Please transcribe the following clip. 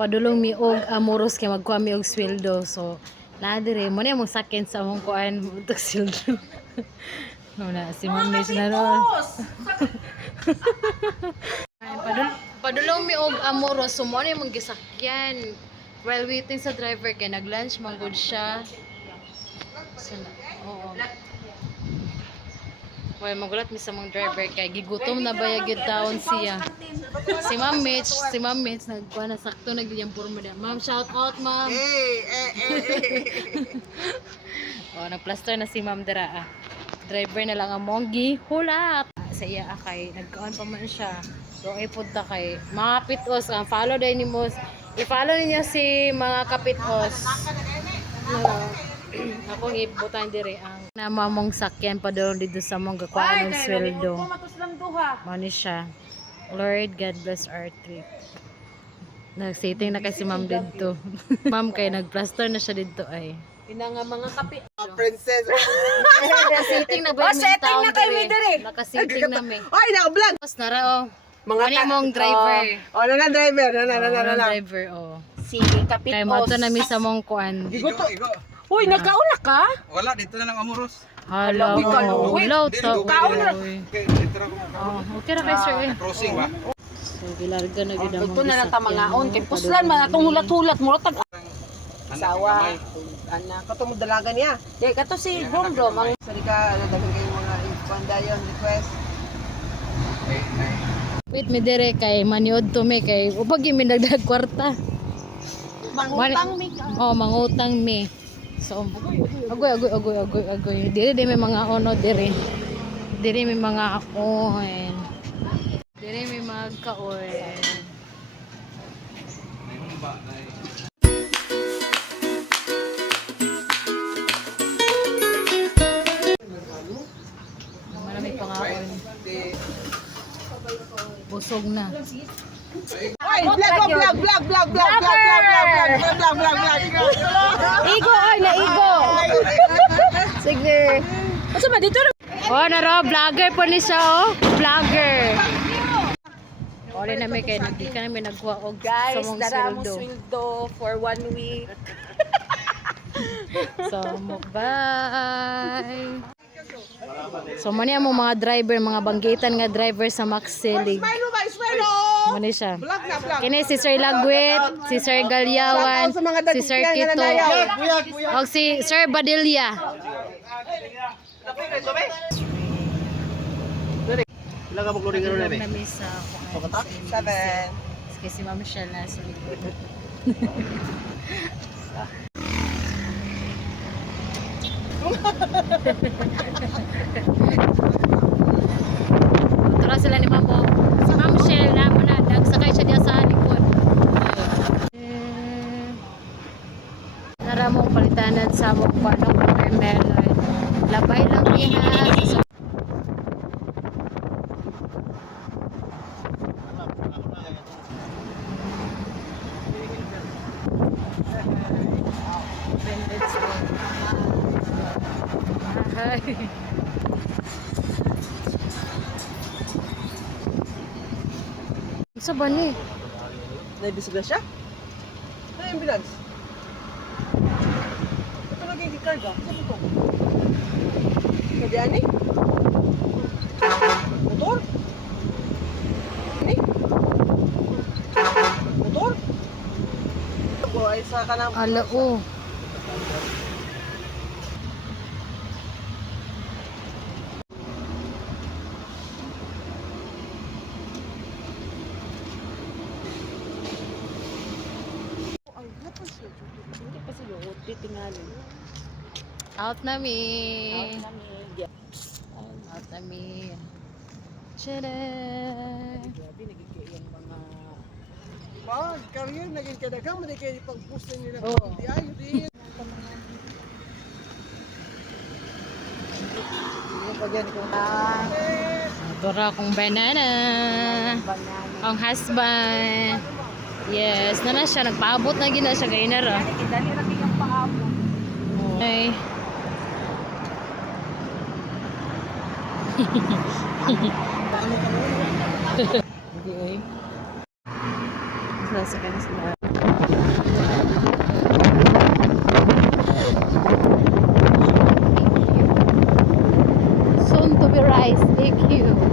padulong mi og amoros kay magkuha mi og sweldo. So na dire mo na mong sakin sa among kuan og sweldo. No na si Ma'am Nish na ron. Padulong mi og amoros so mo na mong gisakyan. While waiting sa driver kay nag-lunch manggod siya. So, oo. Well, magulat mi sa mong driver kay gigutom na bayag gyud taon siya. Si Ma'am Mitch nagkuha na sakto na gyud yung porma niya. Ma'am, shout out, Ma'am. Oh, nagplaster na si Ma'am dira. Driver na lang ang monggi hulat sa iya kay nagkaon pa man siya. So ay punta kay mga kapitos, follow dai nimo. I-follow niyo si mga kapitos. Ako gibutan dire ang namamong sakyan pa doon dito sa mong gakuan ng sweldo. Mani siya. Lord, God bless our trip. Nag-sitting na kasi Ma'am dito. Ma'am kay nagplaster na siya dito ay. Pinanga mga kape. Princess. Naka-sitting na ba yung setting na kayo dire. Naka-sitting na mi. Oy, naka-vlog. Tapos nara oh. Mga mong driver. Oh, na driver. Na driver oh. Si Kapitos. Kay mato na mi sa mong kuan. Igo. Uy, nagkauna ka? Wala, dito na lang amoros. Hello. Hello to. Kauna. Okay ra kay sir eh. Crossing ba? So gilarga na gid Ito na lang tamangaon. Kay puslan man atong hulat-hulat mo tag asawa. Anak. Katong dalaga niya. Di kato si Bromdrom ang Sorry ka, daghan kayong mga pandayon request. Wait mi dire kay maniod to me kay upag mi nagdag kwarta. mangutang mi. Oh, mangutang mi. So, agoy. Dire may mga ono dire. Dire may mga oil. Dire may magka-oil. Marami pa nga oil. Busog na. Oy, vlog. Igo ay na igo. Sige. Asa ba dito? Oh, naro, vlogger po ni siya, oh. Vlogger. Uli na may kayo, hindi ka namin nagkuha og Guys, sa mong dara mo sweldo. sweldo for 1 week. So, bye. So, mani ang mga driver, mga banggitan nga driver sa Max Selig. Smile. Mani siya. Vlog na. Kini si Sir Lagwit, si Sir Galyawan, Shoutout sa mga si Sir dagkuyan nga Kito, nanayaw. o si Sir Badilla. Ilang ka magluring nga rin, Nami sa Seven. Kasi Ma'am Michelle na sa likod. Tara sila ni Ma'am Bo. Si Ma'am Michelle na muna. Nagsakay siya diya sa likod. Tara mong palitanan sa mong panong watermelon. Labay lang niya. Hi. Sa bani. Naibisiga siya? Ano yung ambulance? Ito lagi yung karga. Saan ito? Kadiani? Motor? Ini? Motor? Ako ay sa kanang... Ala oh. Hindi pa sila titingalin. Out na mi. Out Out na mi. Tcharam. Grabe nagiging yung mga Mag, career, naging kadagang, hindi kayo ipag-post na nila. Oo. Hindi ayo din. Hindi pa dyan kung Dora akong banana. banana. Ang husband. Yes, na siya. Nagpaabot na gina siya kay Nara. Dali ra kayong paabo. Okay. Hindi ay. Nasa ka na sila. Soon to be rise. Thank you.